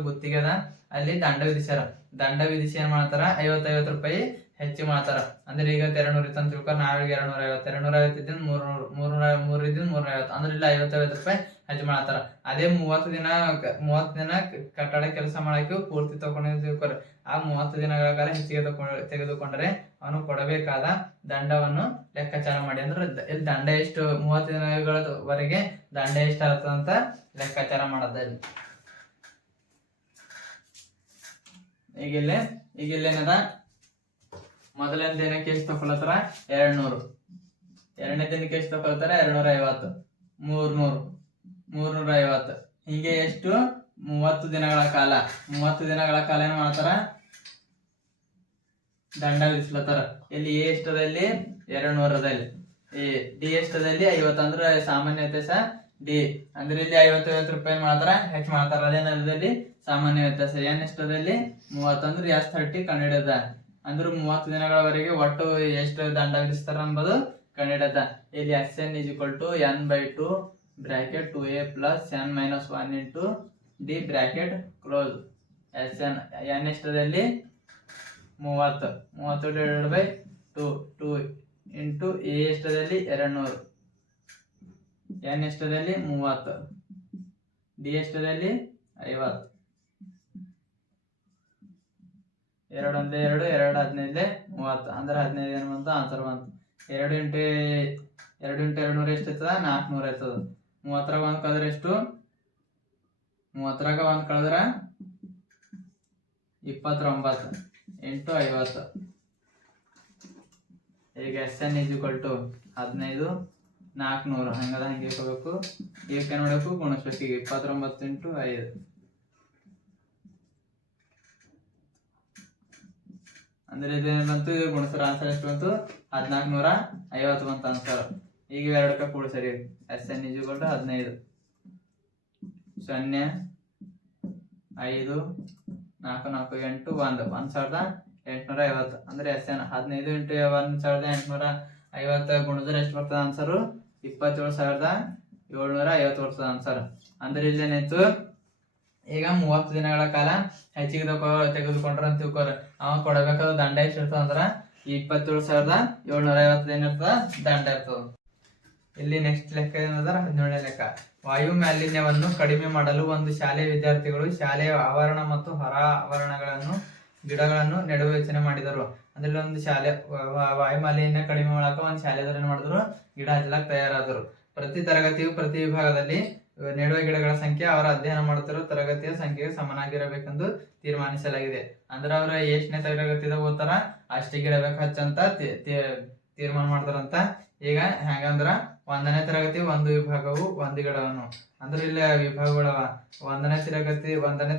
ಗುತ್ತಿಗೆದ ಅಲ್ಲಿ ದಂಡ ವಿಧಿಸ್ಯಾರ. ದಂಡ ವಿಧಿಸಿ ಏನ್ ಮಾಡ್ತಾರ 50 ರೂಪಾಯಿ ಹೆಚ್ಚು ಮಾಡ್ತಾರ. ಅಂದ್ರೆ ಈಗ 200 ಇತ್ತು ಅಂತ ತಿಳ್ಕೊರಿ. ನಾಳೆಗೆ 250, 250 ಇದ್ದಿಂದ 300, 300 ಇದ್ದಿಂದ 350 ಅಂದ್ರೆ ಇಲ್ಲಿ 50 ರೂಪಾಯಿ ಹೆಚ್ಚು ಮಾಡ್ತಾರ. ಅದೇ 30 ದಿನ ಕಟ್ಟಡ ಕೆಲಸ ಮಾಡಕ್ಕೆ ಪೂರ್ತಿ ತಗೊಂಡು ತಿಳ್ಕೊರಿ. ಆ 30 ದಿನಗಳ ಕಾಲ ಹೆಚ್ಚಿಗೆ ತೆಗೆದುಕೊಂಡ್ರೆ ಅವನು ಕೊಡಬೇಕಾದ ದಂಡವನ್ನು ಲೆಕ್ಕಾಚಾರ ಮಾಡಿ. ಅಂದ್ರೆ ಇಲ್ಲಿ ದಂಡ ಎಷ್ಟು 30 ದಿನಗಳವರೆಗೆ ದಂಡ ಎಷ್ಟು ಆಗ್ತದ ಅಂತ ಲೆಕ್ಕಾಚಾರ ಮಾಡದ. ಈಗ ಇಲ್ಲೇನದ ಮೊದಲನೇ ದಿನಕ್ಕೆ ಎಷ್ಟು ತಗೊಳತ್ತಾರ 200, ಎರಡನೇ ದಿನಕ್ಕೆ ಎಷ್ಟು ತಗೊಳ್ತಾರ 250, 300, 350, ಹೀಗೆ ಎಷ್ಟು 30 ದಿನಗಳ ಕಾಲ. 30 ದಿನಗಳ ಕಾಲ ಏನ್ ಮಾಡ್ತಾರ ದಂಡ ವಿಧಿಸ್ಲತ್ತಾರ. ಇಲ್ಲಿ ಎ ಎಷ್ಟದಲ್ಲಿ 200ದಲ್ಲಿ, ಡಿ ಎಷ್ಟದಲ್ಲಿ 50 ಅಂದ್ರೆ ಸಾಮಾನ್ಯ ವ್ಯತ್ಯಾಸ ಡಿ ಅಂದ್ರೆ ಇಲ್ಲಿ 50 ರೂಪಾಯಿ ಮಾಡ್ತಾರ ಹೆಚ್ಚು ಮಾಡ್ತಾರ. ಅದೇನದಲ್ಲಿ ಸಾಮಾನ್ಯ ವ್ಯತ್ಯಾಸ. ಎನ್ ಎಷ್ಟದಲ್ಲಿ 30 ಅಂದ್ರೆ S30 ಕಂಡಿಡದ ಅಂದ್ರೆ 30 ದಿನಗಳವರೆಗೆ ಒಟ್ಟು ಎಷ್ಟು ದಂಡ ವಿಧಿಸ್ತಾರ ಎಂಬುದು ಕಂಡಿಡದ. ಇಲ್ಲಿ SN = n/2 bracket 2a + n - 1 into d bracket close. SN n ಎಷ್ಟದಲ್ಲಿ 30, 30 / 2 ಇಂಟು ಎ ಎಷ್ಟದಲ್ಲಿ 200, n ಎಷ್ಟದಲ್ಲಿ 30, ಡಿ ಎಷ್ಟದಲ್ಲಿ 50. 2 × 2 2, 15 30 ಅಂದ್ರೆ 15 ಏನು ಬಂತು ಆನ್ಸರ್ ಬಂತು. 2 × 200 ಎಷ್ಟಿರ್ತದ 400 ಇರ್ತದ. 30ರಾಗ 1 ಕಳೆದ್ರೆ ಎಷ್ಟು 30ರಾಗ 1 ಕಳೆದ್ರ 29 ಇಂಟು 50. ಈಗ SN = 15, 400 ಹಂಗದ ಹಂಗೆ ಇಟ್ಕೋಬೇಕು. ಈಗ ಏನ್ ಮಾಡಬೇಕು ಗುಣಿಸ್ಬೇಕು. ಈಗ 29 ಇಂಟು 5 ಅಂದ್ರೆ ಇದೇನು ಬಂತು, ಇದು ಗುಣಿಸ್ರ ಆನ್ಸರ್ ಎಷ್ಟು ಬಂತು 1450 ಬಂತು ಆನ್ಸರ್. ಈಗ ಎರಡಕ್ಕ ಕೂಡ ಸರಿ. SN = 15, 0 5 4 4 8 1 1850 ಅಂದ್ರೆ SN 15 × 1850 ಗುಣಿದ್ರೆ ಎಷ್ಟು ಬರ್ತದೆ ಆನ್ಸರು 27750 ಬರ್ತದೆ ಆನ್ಸರ್. ಅಂದ್ರೆ ಇಲ್ಲೇನಾಯ್ತು, ಈಗ 30 ದಿನಗಳ ಕಾಲ ಹೆಚ್ಚಿಗೆ ತೆಗೆದುಕೊಂಡ್ರ ಅಂತ ತಿಳ್ಕೊರ. ಅವ ಕೊಡಬೇಕಾದ ದಂಡ ಎಷ್ಟು ಇರ್ತದ ಅಂದ್ರ 27750 ಏನಿರ್ತದ ದಂಡ ಇರ್ತದ. ಇಲ್ಲಿ ನೆಕ್ಸ್ಟ್ ಲೆಕ್ಕ ಏನಂದ್ರ 17ನೇ ಲೆಕ್ಕ. ವಾಯು ಮಾಲಿನ್ಯವನ್ನು ಕಡಿಮೆ ಮಾಡಲು ಒಂದು ಶಾಲೆಯ ವಿದ್ಯಾರ್ಥಿಗಳು ಶಾಲೆಯ ಆವರಣ ಮತ್ತು ಹೊರ ಆವರಣಗಳನ್ನು ಗಿಡಗಳನ್ನು ನೆಡುವ ಯೋಚನೆ ಮಾಡಿದರು. ಅಂದ್ರೆ ಒಂದು ಶಾಲೆ ವಾಯು ಮಾಲಿನ್ಯ ಕಡಿಮೆ ಮಾಡಕ ಒಂದು ಶಾಲೆದವ್ರು ಏನ್ ಮಾಡಿದ್ರು, ಗಿಡ ಹಚ್ಚಲಾಕ ತಯಾರಾದರು. ಪ್ರತಿ ತರಗತಿಯು ಪ್ರತಿ ವಿಭಾಗದಲ್ಲಿ ನೆಡುವ ಗಿಡಗಳ ಸಂಖ್ಯೆ ಅವರ ಅಧ್ಯಯನ ಮಾಡುತ್ತಿರುವ ತರಗತಿಯ ಸಂಖ್ಯೆಗೆ ಸಮನಾಗಿರಬೇಕೆಂದು ತೀರ್ಮಾನಿಸಲಾಗಿದೆ. ಅಂದ್ರೆ ಅವ್ರು ಎಷ್ಟನೇ ತರಗತಿದಾಗ ಓದ್ತಾರ ಅಷ್ಟೇ ಗಿಡ ಬೇಕು ಹಚ್ಚಂತ ತೀರ್ಮಾನ ಮಾಡ್ತಾರಂತ. ಈಗ ಹೆಂಗಂದ್ರ 1ನೇ ತರಗತಿ ಒಂದು ವಿಭಾಗವು ಒಂದು ಗಿಡವನ್ನು, ಅಂದ್ರೆ ಇಲ್ಲಿ ವಿಭಾಗಗಳವ. 1ನೇ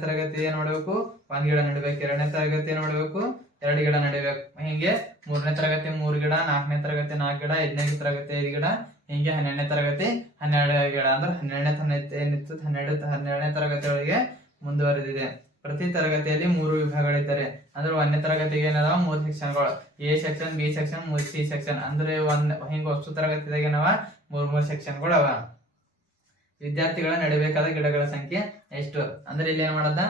ತರಗತಿ ಏನ್ ಮಾಡ್ಬೇಕು 1 ಗಿಡ ನೆಡಬೇಕು. 2ನೇ ತರಗತಿ ಏನ್ ಮಾಡ್ಬೇಕು 2 ಗಿಡ ನೆಡಬೇಕು. ಹಿಂಗೆ 3ನೇ ತರಗತಿ 3 ಗಿಡ, 4ನೇ ತರಗತಿ 4 ಗಿಡ, 5ನೇ ತರಗತಿ 5 ಗಿಡ, ಹಿಂಗೆ 12ನೇ ತರಗತಿ 12 ಗಿಡ. ಅಂದ್ರೆ 12ನೇ ತರಗತಿಗಳಿಗೆ ಮುಂದುವರೆದಿದೆ. ಪ್ರತಿ ತರಗತಿಯಲ್ಲಿ 3 ವಿಭಾಗಗಳಿದ್ದಾರೆ. ಅಂದ್ರೆ 1ನೇ ತರಗತಿಗೆ ಏನದಾವ 3 ಸೆಕ್ಷನ್ಗಳು, A section, B section, C section. ಅಂದ್ರೆ ಹಿಂಗ ಹೊಸ ತರಗತಿದಾಗ ಏನವ 3 ಸೆಕ್ಷನ್ಗಳು ಅವ. ವಿದ್ಯಾರ್ಥಿಗಳ ನಡಬೇಕಾದ ಗಿಡಗಳ ಸಂಖ್ಯೆ ಎಷ್ಟು ಅಂದ್ರೆ ಇಲ್ಲಿ ಏನ್ ಮಾಡದ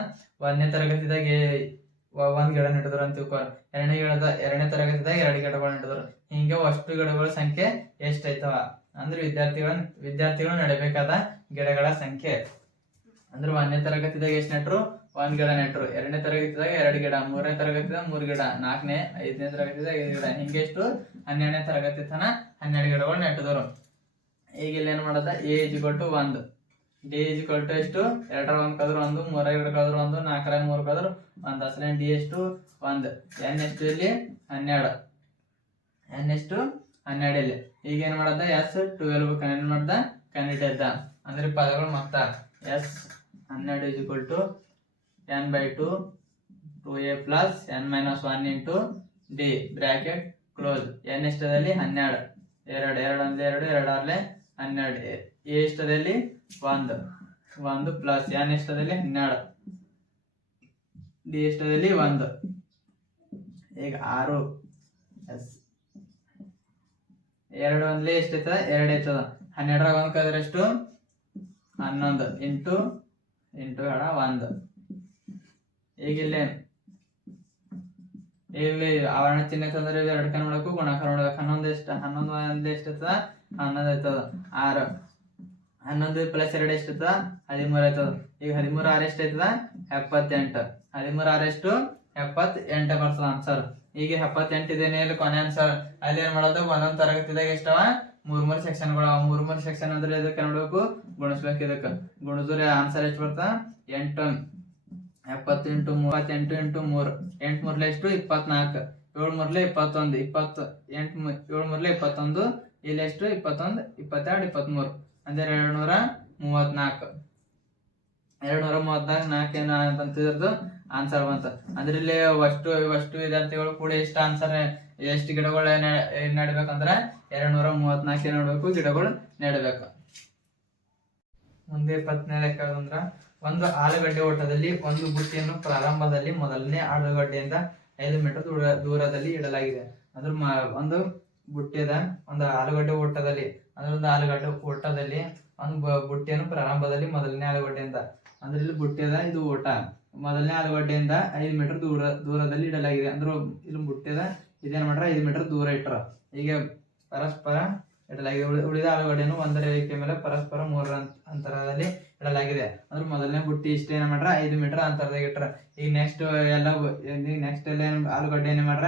1ನೇ ತರಗತಿದಾಗ 1 ಗಿಡ ನೆಟ್ಟಿದ್ರು ಅಂತ ತಿಳ್ಕೊರ. 2ನೇ ತರಗತಿದಾಗ 2 ಗಿಡಗಳು ನೆಟ್ಟಿದ್ರು. ಹಿಂಗೆ ಅಷ್ಟು ಗಿಡಗಳ ಸಂಖ್ಯೆ ಎಷ್ಟೈತವ ಅಂದ್ರೆ ವಿದ್ಯಾರ್ಥಿಗಳು ನಡಬೇಕಾದ ಗಿಡಗಳ ಸಂಖ್ಯೆ. ಅಂದ್ರೆ 1ನೇ ತರಗತಿದಾಗ ಎಷ್ಟು ನೆಟ್ರು 1 ಗಿಡ ನೆಟ್ರು. 2ನೇ ತರಗತಿದಾಗ 2 ಗಿಡ, 3ನೇ ತರಗತಿದಾಗ 3 ಗಿಡ, 4ನೇ 5ನೇ ತರಗತಿದಾಗ 5 ಗಿಡ, ಹಿಂಗೆ ಎಷ್ಟು 12ನೇ ತರಗತಿ ತನ 12 ಗಿಡಗಳು ನೆಟ್ಟಿದ್ರು. ಈಗ ಇಲ್ಲಿ ಏನ್ ಮಾಡದ ಎ = 1, ಡಿ = ಎಷ್ಟು 2ರ 1 ಕಳೆದ್ರು 1, 3ರ 2 ಕಳೆದ್ರು 1, 4ರ 3 ಕಳೆದ್ರು 1. ಅಸಲ ಡಿ ಎಷ್ಟು 1. ಎನ್ ಎಷ್ಟು ಇಲ್ಲಿ 12, ಎನ್ ಎಷ್ಟು 12 ಇಲ್ಲಿ. ಈಗ ಏನ್ ಮಾಡದ S12 ಏನ್ ಮಾಡ್ದ ಕಂಡಿಡ್ದ. ಅಂದ್ರೆ ಪದಗಳು ಮೊತ್ತ S12 = n/2 2a + n - 1 into d bracket close. N ಎಷ್ಟದಲ್ಲಿ 12, 2 2 1 2 2 6 12. ಎ ಎಷ್ಟದಲ್ಲಿ 1 1 ಪ್ಲಸ್ ಎನ್ ಎಷ್ಟದಲ್ಲಿ 12, ಡಿ ಎಷ್ಟದಲ್ಲಿ 1. ಈಗ 6 2 1 ಎಷ್ಟೈತದ 2 ಐತದ. 12ರಾಗ 1 ಕಳೆದ್ರೆ ಎಷ್ಟು 11 ಇಂಟು 1. ಈಗ ಇಲ್ಲಿ ಆವರಣ ಚಿಹ್ನೆ ತಂದ್ರೆ 2 ಕಡೆ ನೋಡಬೇಕು, ಗುಣಾಕಾರ ನೋಡ್ಬೇಕು. 11 ಎಷ್ಟು 11 1 ಎಷ್ಟೈತದ 11 ಐತದ. 6 11 + 2 ಎಷ್ಟೈತದ 13 ಐತದ. ಈಗ 13 6 ಎಷ್ಟೈತದ 78. 13 6 ಎಷ್ಟು 78 ಬರ್ತದ ಆನ್ಸರ್. ಈಗ 78 ಇದೇನೆ ಇಲ್ಲಿ ಕೊನೆ ಆನ್ಸರ್. ಅಲ್ಲಿ ಏನ್ ಮಾಡೋದು ಒಂದೊಂದು ತರಗತಿದಾಗ ಎಷ್ಟವ 3 ಸೆಕ್ಷನ್ಗಳು. 3 ಸೆಕ್ಷನ್ ಅಂದ್ರೆ ಇದಕ್ಕೆ ನೋಡ್ಬೇಕು ಗುಣಿಸ್ಬೇಕು. ಇದಕ್ಕೆ ಗುಣಿಸಿದ್ರೆ ಆನ್ಸರ್ ಎಷ್ಟು ಬರ್ತದ 8. 70 ಇಂಟು 38 ಇಂಟು 3 8 ಮೂರ್ಲೆ ಎಷ್ಟು 24 7 ಮೂರ್ಲೆ 21 20 8 7 ಮೂರ್ಲೆ 21 ಇಲ್ಲಿ ಎಷ್ಟು 21 22 23 ಅಂದ್ರೆ 234 4 ಏನು ಅಂತಿದ್ರದ್ದು ಆನ್ಸರ್ ಬಂತು. ಅಂದ್ರೆ ಇಲ್ಲಿ ಅಷ್ಟು ವಿದ್ಯಾರ್ಥಿಗಳು ಕೂಡ ಎಷ್ಟು ಆನ್ಸರ್ ಎಷ್ಟು ಗಿಡಗಳು ನೆಡ್ಬೇಕಂದ್ರೆ 234 ನೋಡ್ಬೇಕು ಗಿಡಗಳು ನೆಡಬೇಕು. ಮುಂದೆ 17ನೇ ಲೆಕ್ಕ ಅಂದ್ರ ಒಂದು ಆಲೂಗಡ್ಡೆ ಓಟದಲ್ಲಿ ಒಂದು ಬುಟ್ಟಿಯನ್ನು ಪ್ರಾರಂಭದಲ್ಲಿ ಮೊದಲನೇ ಆಲೂಗಡ್ಡೆಯಿಂದ 5 ಮೀಟರ್ ದೂರದಲ್ಲಿ ಇಡಲಾಗಿದೆ. ಅಂದ್ರೆ ಒಂದು ಬುಟ್ಟಿದ ಒಂದು ಆಲೂಗಡ್ಡೆ ಓಟದಲ್ಲಿ ಒಂದು ಆಲೂಗಡ್ಡೆ ಓಟದಲ್ಲಿ ಒಂದು ಬುಟ್ಟಿಯನ್ನು ಪ್ರಾರಂಭದಲ್ಲಿ ಮೊದಲನೇ ಆಲೂಗಡ್ಡೆಯಿಂದ ಅಂದ್ರೆ ಇಲ್ಲಿ ಬುಟ್ಟಿದ ಇದು ಓಟ ಮೊದಲನೇ ಆಲೂಗಡ್ಡೆಯಿಂದ 5 ಮೀಟರ್ ದೂರದಲ್ಲಿ ಇಡಲಾಗಿದೆ. ಅಂದ್ರೆ ಇಲ್ಲಿ ಬುಟ್ಟಿದ ಇದೇನ್ ಮಾಡ್ರ 5 ಮೀಟರ್ ದೂರ ಇಟ್ರ ಹೀಗೆ ಪರಸ್ಪರ ಇಡಲಾಗಿದೆ. ಉಳಿದ ಆಲೂಗಡ್ಡೆಯನ್ನು ಒಂದರ ರೇಖೆ ಮೇಲೆ ಪರಸ್ಪರ 3 ಅಂತರದಲ್ಲಿ ಇಡಲಾಗಿದೆ. ಅಂದ್ರೆ ಮೊದಲನೇ ಬುಟ್ಟಿ ಇಷ್ಟ ಏನ್ ಮಾಡ್ರ 5 ಮೀಟರ್ ಅಂತರದಾಗ ಇಟ್ರ. ಈಗ ನೆಕ್ಸ್ಟ್ ಎಲ್ಲ ಆಲೂಗಡ್ಡೆ ಏನ್ ಮಾಡ್ರ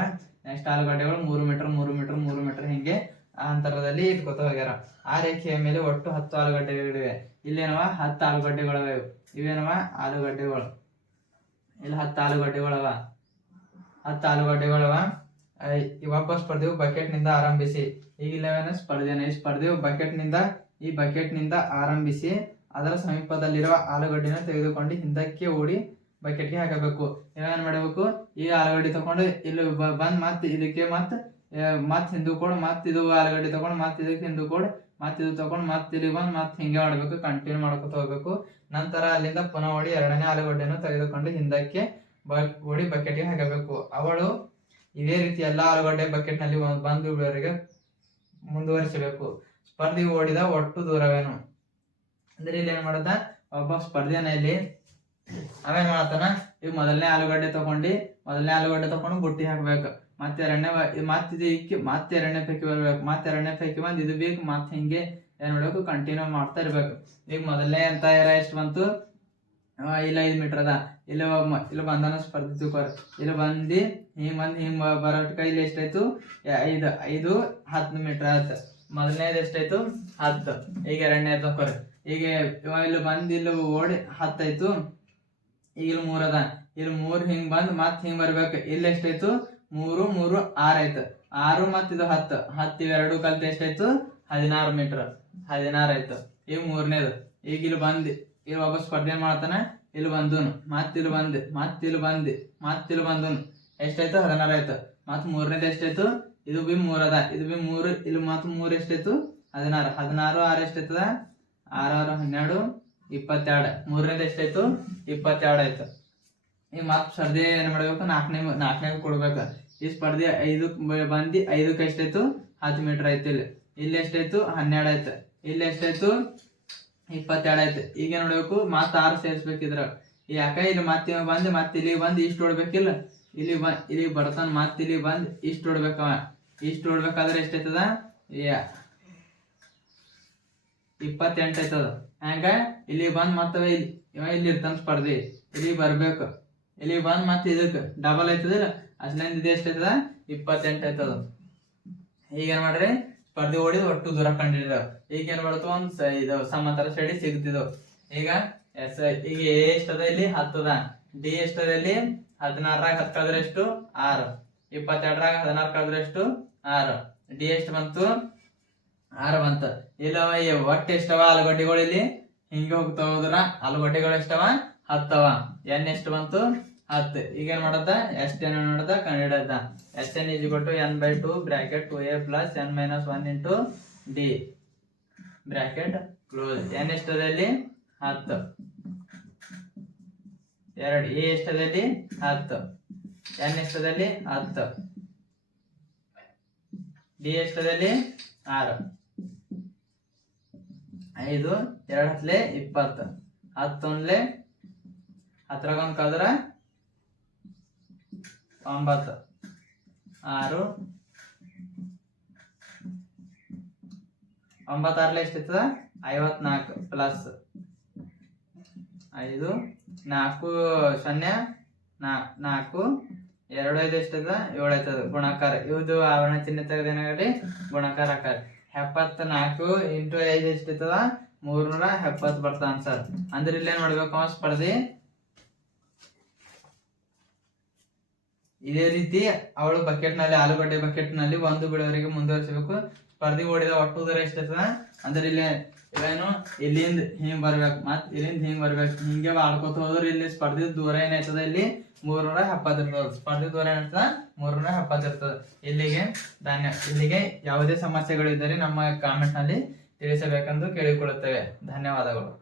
ನೆಕ್ಸ್ಟ್ ಆಲೂಗಡ್ಡೆಗಳು 3 ಮೀಟರ್ 3 ಮೀಟರ್ 3 ಮೀಟರ್ ಹಿಂಗೆ ಅಂತರದಲ್ಲಿ ಇಟ್ಕೋತ ಹೋಗ್ಯಾರ. ಆ ರೇಖೆಯ ಮೇಲೆ ಒಟ್ಟು 10 ಆಲೂಗಡ್ಡೆಗಳಿವೆ. ಇಲ್ಲೇನವ 10 ಆಲೂಗಡ್ಡೆಗಳವ. ಇವೇನವ ಆಲೂಗಡ್ಡೆಗಳು. ಇಲ್ಲಿ 10 ಆಲೂಗಡ್ಡೆಗಳವ. 10 ಆಲೂಗಡ್ಡೆಗಳವ. ಒಬ್ಬ ಸ್ಪರ್ಧೆಯು ಬಕೆಟ್ ನಿಂದ ಆರಂಭಿಸಿ ಈಗಿಲ್ಲವೇನ ಸ್ಪರ್ಧೆಯು ಬಕೆಟ್ ನಿಂದ ಆರಂಭಿಸಿ ಅದರ ಸಮೀಪದಲ್ಲಿರುವ ಆಲೂಗಡ್ಡೆನ ತೆಗೆದುಕೊಂಡು ಹಿಂದಕ್ಕೆ ಓಡಿ ಬಕೆಟ್ಗೆ ಹಾಕಬೇಕು. ಏನ್ ಮಾಡಬೇಕು, ಈ ಆಲೂಗಡ್ಡೆ ತಕೊಂಡು ಇಲ್ಲಿ ಬಂದ್ ಮತ್ತೆ ಇದಕ್ಕೆ ಮತ್ ಹಿಂದೂ ಕೊಡ್ ಮತ್ ಇದು ಆಲೂಗಡ್ಡೆ ತಗೊಂಡು ಮತ್ ಇದಕ್ಕೆ ಹಿಂದೂ ಕೊಡ್ ಮತ್ ಇದು ತಗೊಂಡು ಮತ್ ಇಲ್ಲಿ ಬಂದ್ ಮತ್ ಹಿಂಗೆ ಮಾಡ್ಬೇಕು, ಕಂಟಿನ್ಯೂ ಮಾಡ್ಕೊತ ಹೋಗ್ಬೇಕು. ನಂತರ ಅಲ್ಲಿಂದ ಪುನಃ ಓಡಿ ಎರಡನೇ ಆಲೂಗಡ್ಡೆಯನ್ನು ತೆಗೆದುಕೊಂಡು ಹಿಂದಕ್ಕೆ ಓಡಿ ಬಕೆಟ್ಗೆ ಹಾಕಬೇಕು. ಅವಳು ಇದೇ ರೀತಿ ಎಲ್ಲಾ ಆಲೂಗಡ್ಡೆ ಬಕೆಟ್ ನಲ್ಲಿ ಬಂದು ಇಳುವರೆಗೆ ಮುಂದುವರಿಸಬೇಕು. ಸ್ಪರ್ಧೆಯು ಓಡಿದ ಒಟ್ಟು ದೂರವೇನು ಅಂದ್ರೆ ಇಲ್ಲಿ ಏನ್ ಮಾಡದ ಒಬ್ಬ ಸ್ಪರ್ಧೆನಲ್ಲಿ ಅವೇನ್ ಮಾಡತಾನ, ಈಗ ಮೊದಲನೇ ಆಲೂಗಡ್ಡೆ ತಕೊಂಡು ಬುಟ್ಟಿ ಹಾಕ್ಬೇಕು. ಮತ್ತೆ ಎರಡನೇ ಪೈಕಿ ಬರ್ಬೇಕು. ಮತ್ತೆ ಎರಡನೇ ಪೈಕಿ ಬಂದು ಇದು ಬೇಕು. ಮತ್ತೆ ಹಿಂಗೆ ಏನ್ ಮಾಡ್ಬೇಕು, ಕಂಟಿನ್ಯೂ ಮಾಡ್ತಾ ಇರ್ಬೇಕು. ಈಗ ಮೊದಲನೇ ಅಂತ ಎಷ್ಟು ಬಂತು, ಇಲ್ಲ 5 ಮೀಟರ್ ಅದ. ಇಲ್ಲಿ ಬಂದನ ಸ್ಪರ್ಧೆ ತಿಳ್ಕೊರಿ. ಇಲ್ಲಿ ಹಿಂಗ್ ಬರೋಟ್ಕ ಇಲ್ಲಿ ಎಷ್ಟಾಯ್ತು 5 10 ಮೀಟರ್ ಆಯ್ತು. ಮೊದಲನೇದು ಎಷ್ಟಾಯ್ತು 10. ಈಗ ಎರಡನೇ ತಕೋರಿ. ಈಗ ಇಲ್ಲಿ ಬಂದ್ ಇಲ್ಲಿ ಓಡಿ 10 ಆಯ್ತು. ಈಗ ಇಲ್ಲಿ 3 ಅದ. ಇಲ್ಲಿ 3 ಹಿಂಗ್ ಬಂದ್ ಮತ್ ಹಿಂಗ್ ಬರ್ಬೇಕು. ಇಲ್ಲಿ ಎಷ್ಟಾಯ್ತು 3 3 6 ಆಯ್ತು. 6 ಮತ್ ಇದು 10 ಇವೆರಡು ಕಲ್ತು ಎಷ್ಟಾಯ್ತು 16 ಮೀಟರ್ 16 ಆಯ್ತು. ಈಗ ಮೂರನೇದು. ಈಗ ಇಲ್ಲಿ ಒಬ್ಬ ಸ್ಪರ್ಧೆ ಮಾಡ್ತಾನ. ಇಲ್ಲಿ ಬಂದನು ಮತ್ತಿಲ್ಲಿ ಬಂದನು ಎಷ್ಟಾಯ್ತು 16 ಆಯ್ತು. ಮತ್ ಮೂರನೇದು ಎಷ್ಟಾಯ್ತು, ಇದು ಬಿ 3 ಅದ. ಇದು ಬಿ 3. ಇಲ್ಲಿ ಮತ್ 3 ಎಷ್ಟಾಯ್ತು 16 16 6 ಎಷ್ಟಾಯ್ತದ 6 6 12 22. ಮೂರನೇದು ಎಷ್ಟಾಯ್ತು 22 ಆಯ್ತು. ಈಗ ಮತ್ ಸ್ಪರ್ಧೆ ಏನ್ ಮಾಡ್ಬೇಕು, ನಾಲ್ಕನೇ ಕೊಡ್ಬೇಕು. ಈ ಸ್ಪರ್ಧೆ 5 ಬಂದು 5ಕ್ಕೆ ಎಷ್ಟಾಯ್ತು 10 ಮೀಟರ್ ಆಯ್ತು. ಇಲ್ಲಿ ಎಷ್ಟಾಯ್ತು 12 ಆಯ್ತು. ಇಲ್ಲಿ ಎಷ್ಟಾಯ್ತು 22 ಆಯ್ತು. ಈಗ ನೋಡ್ಬೇಕು ಮತ್ 6 ಸೇರಿಸ್ಬೇಕಿದ್ರ. ಯಾಕ ಇಲ್ಲಿ ಮತ್ತೆ ಇಲ್ಲಿ ಬಂದು ಇಷ್ಟು ಹೊಡ್ಬೇಕಿಲ್ಲ. ಇಲ್ಲಿ ಬರ್ತಾನ ಮತ್ ಇಲ್ಲಿ ಬಂದ್ ಇಷ್ಟು ಹೊಡ್ಬೇಕವ. ಇಷ್ಟು ಹೊಡ್ಬೇಕಾದ್ರೆ ಎಷ್ಟಾಯ್ತದ 28 ಆಯ್ತದ. ಹಂಗ ಇಲ್ಲಿ ಬಂದ್ ಮತ್ತ ಇಲ್ಲಿ ಇರ್ತಾನ ಸ್ಪರ್ಧೆ. ಇಲ್ಲಿ ಬರ್ಬೇಕು. ಇಲ್ಲಿ ಬಂದ್ ಮತ್ತೆ ಇದಕ್ ಡಬಲ್ ಆಯ್ತದಿಲ್ಲ. ಅಷ್ಟಲಿಂದ ಇದು ಎಷ್ಟಾಯ್ತದ 28 ಆಯ್ತದ. ಈಗ ಏನ್ ಮಾಡ್ರಿ, ಸ್ಪರ್ಧೆ ಓಡಿದ ಒಟ್ಟು ದೂರ ಕಂಡಿಡಿದ. ಈಗ ಏನ್ ಮಾಡ್ತು, ಇದು ಸಮಾಂತರ ಶ್ರೇಣಿ ಸಿಗ್ತಿದ್ವು. ಈಗ ಈಗ ಎ ಎಷ್ಟದ ಇಲ್ಲಿ 10 ಅದ. ಡಿ ಎಷ್ಟದ ಇಲ್ಲಿ 16 10 ಕಳೆದ್ರೆ ಎಷ್ಟು 6. 22 16 ಕಳೆದ್ರೆ ಎಷ್ಟು 6. ಡಿ ಎಷ್ಟು ಬಂತು 6 ಬಂತು. ಇಲ್ಲವ ಒಟ್ಟು ಎಷ್ಟವ ಆಲೂಗಡ್ಡೆಗಳು ಇಲ್ಲಿ ಹಿಂಗೆ ಹೋಗ್ತಾ ಹೋದ್ರ ಆಲೂಗಡ್ಡೆಗಳು ಎಷ್ಟವ 10 ಅವ. ಎನ್ ಎಷ್ಟು ಬಂತು 10. ಈಗ ಏನ್ ಮಾಡದ ಎಷ್ಟ್ ಏನ್ ನೋಡದ ಕಂಡಿಡದ. Sn = n/2 bracket 2a + n - 1 into d bracket close. n ಎಷ್ಟದಲ್ಲಿ 10. 2 a ಎಷ್ಟದಲ್ಲಿ 10. n ಎಷ್ಟದಲ್ಲಿ 10. ಡಿ ಎಷ್ಟದಲ್ಲಿ 6. 5 2 10 20. 10 10 1 ಕಳೆದ್ರ 9. 6 9 6 ಎಷ್ಟಿರ್ತದ 54 ಪ್ಲಸ್ 5 4 0 4 2 5 ಎಷ್ಟಿರ್ತದ 7 ಆಯ್ತದ. ಗುಣಾಕಾರ ಇದು ಆವರಣ ಚಿಹ್ನೆ ತೆಗೆದೇನಾಗಲಿ ಗುಣಾಕಾರ ಆಕಾರ. 74 × 5 ಎಷ್ಟಿರ್ತದ 370 ಬರ್ತಾ ಆನ್ಸರ್. ಅಂದ್ರೆ ಇಲ್ಲೇ ನೋಡ್ಬೇಕು ಸ್ಪರ್ಧೆ ಇದೇ ರೀತಿ ಅವಳು ಬಕೆಟ್ನಲ್ಲಿ ಆಲೂಗಡ್ಡೆ ಬಕೆಟ್ನಲ್ಲಿ 1 ಬಿಡುವವರೆಗೆ ಮುಂದುವರಿಸಬೇಕು. ಸ್ಪರ್ಧಿ ಓಡಿದ ಒಟ್ಟು ದೂರ ಎಷ್ಟಿರ್ತದ ಅಂದ್ರೆ ಇಲ್ಲಿ ಇವೇನು ಇಲ್ಲಿಂದ ಹಿಂಗ್ ಬರ್ಬೇಕು, ಮತ್ ಇಲ್ಲಿಂದ ಹಿಂಗ್ ಬರ್ಬೇಕು, ಹಿಂಗೆ ಆಡ್ಕೋತ ಹೋದ್ರೆ ಇಲ್ಲಿ ಸ್ಪರ್ಧಿ ದೂರ ಏನಾಯ್ತದ ಇಲ್ಲಿ 370 ಇರ್ತದ. ಸ್ಪರ್ಧಿ ದೂರ ಏನಾಯ್ತದ 370 ಇರ್ತದ. ಇಲ್ಲಿಗೆ ಯಾವುದೇ ಸಮಸ್ಯೆಗಳಿದ್ದರೆ ನಮ್ಮ ಕಾಮೆಂಟ್ ನಲ್ಲಿ ತಿಳಿಸಬೇಕೆಂದು ಕೇಳಿಕೊಳ್ಳುತ್ತೇವೆ. ಧನ್ಯವಾದಗಳು.